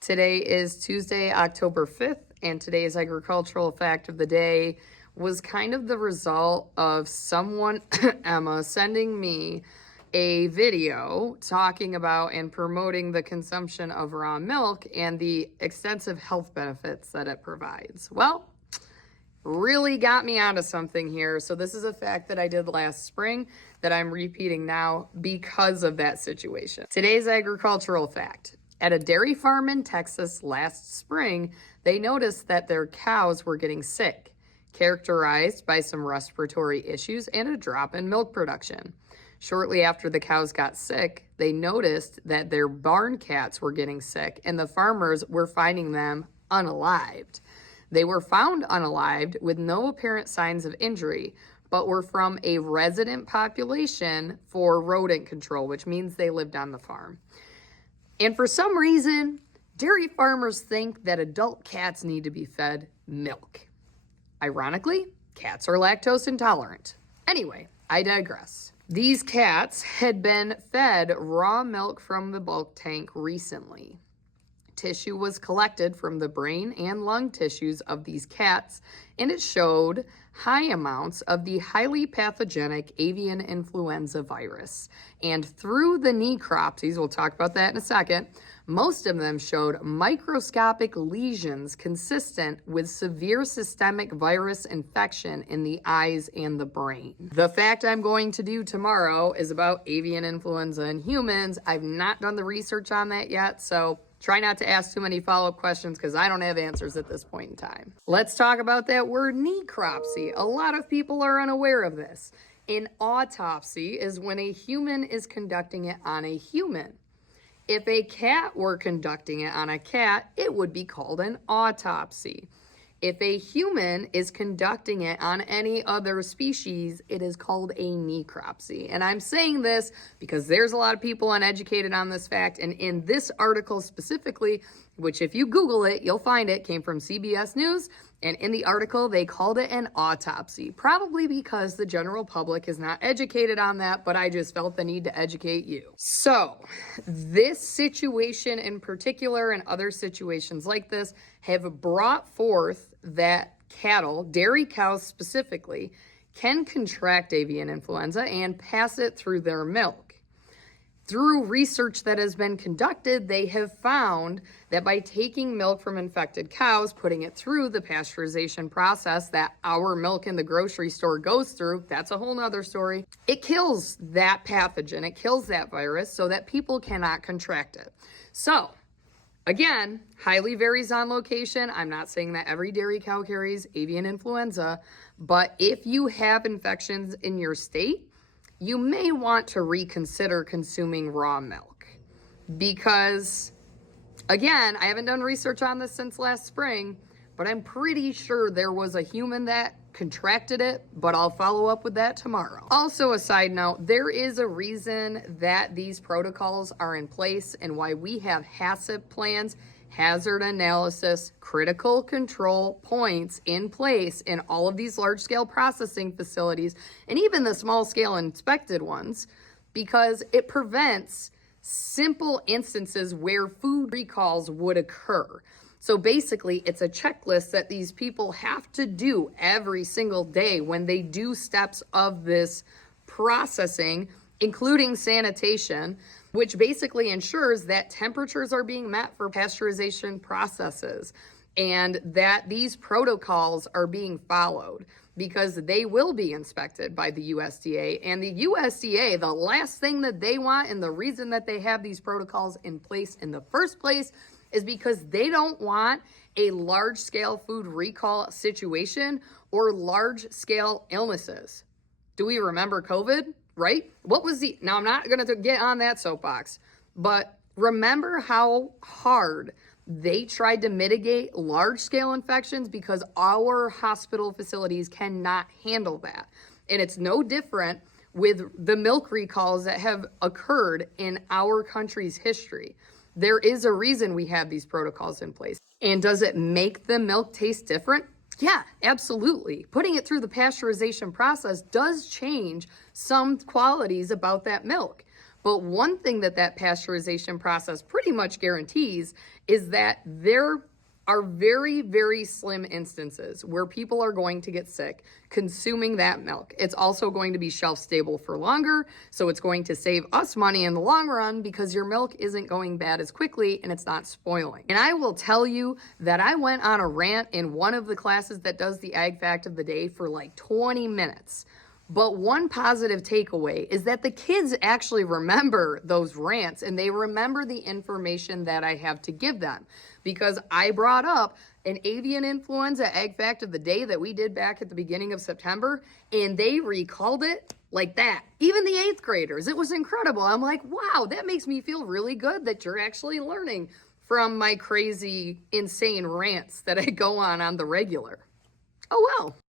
Today is Tuesday, October 5th, and today's agricultural fact of the day was kind of the result of someone, Emma, sending me a video talking about and promoting the consumption of raw milk and the extensive health benefits that it provides. Well, really got me onto something here. So this is a fact that I did last spring that I'm repeating now because of that situation. Today's agricultural fact. At a dairy farm in Texas last spring, they noticed that their cows were getting sick, characterized by some respiratory issues and a drop in milk production. Shortly after the cows got sick, they noticed that their barn cats were getting sick and the farmers were finding them unalived. They were found unalived with no apparent signs of injury, but were from a resident population for rodent control, which means they lived on the farm. And for some reason, dairy farmers think that adult cats need to be fed milk. Ironically, cats are lactose intolerant. Anyway, I digress. These cats had been fed raw milk from the bulk tank recently. Tissue was collected from the brain and lung tissues of these cats, and it showed high amounts of the highly pathogenic avian influenza virus. And through the necropsies, we'll talk about that in a second, most of them showed microscopic lesions consistent with severe systemic virus infection in the eyes and the brain. The fact I'm going to do tomorrow is about avian influenza in humans. I've not done the research on that yet, so try not to ask too many follow-up questions because I don't have answers at this point in time. Let's talk about that word necropsy. A lot of people are unaware of this. An autopsy is when a human is conducting it on a human. If a cat were conducting it on a cat, it would be called an autopsy. If a human is conducting it on any other species, it is called a necropsy. And I'm saying this because there's a lot of people uneducated on this fact. And in this article specifically, which if you Google it, you'll find it, came from CBS News. And in the article, they called it an autopsy, probably because the general public is not educated on that, but I just felt the need to educate you. So this situation in particular and other situations like this have brought forth that cattle, dairy cows specifically, can contract avian influenza and pass it through their milk. Through research that has been conducted, they have found that by taking milk from infected cows, putting it through the pasteurization process that our milk in the grocery store goes through, that's a whole nother story, it kills that pathogen, it kills that virus so that people cannot contract it. So, again, highly varies on location. I'm not saying that every dairy cow carries avian influenza, but if you have infections in your state, you may want to reconsider consuming raw milk because, again, I haven't done research on this since last spring, but I'm pretty sure there was a human that contracted it, but I'll follow up with that tomorrow. Also, a side note, there is a reason that these protocols are in place and why we have HACCP plans, hazard analysis, critical control points in place in all of these large-scale processing facilities and even the small-scale inspected ones, because it prevents simple instances where food recalls would occur. So basically, it's a checklist that these people have to do every single day when they do steps of this processing, including sanitation, which basically ensures that temperatures are being met for pasteurization processes and that these protocols are being followed because they will be inspected by the USDA. And the USDA, the last thing that they want and the reason that they have these protocols in place in the first place is because they don't want a large-scale food recall situation or large-scale illnesses. Do we remember COVID? Right? Now I'm not going to get on that soapbox, but remember how hard they tried to mitigate large-scale infections because our hospital facilities cannot handle that. And it's no different with the milk recalls that have occurred in our country's history. There is a reason we have these protocols in place. And does it make the milk taste different? Yeah, absolutely. Putting it through the pasteurization process does change some qualities about that milk. But one thing that that pasteurization process pretty much guarantees is that there are very, very slim instances where people are going to get sick consuming that milk. It's also going to be shelf stable for longer, so it's going to save us money in the long run because your milk isn't going bad as quickly and it's not spoiling. And I will tell you that I went on a rant in one of the classes that does the Ag Fact of the Day for like 20 minutes. But one positive takeaway is that the kids actually remember those rants and they remember the information that I have to give them, because I brought up an avian influenza Ag Fact of the Day that we did back at the beginning of September, and they recalled it like that. Even the 8th graders. It was incredible. I'm like, wow, that makes me feel really good that you're actually learning from my crazy, insane rants that I go on the regular. Oh well.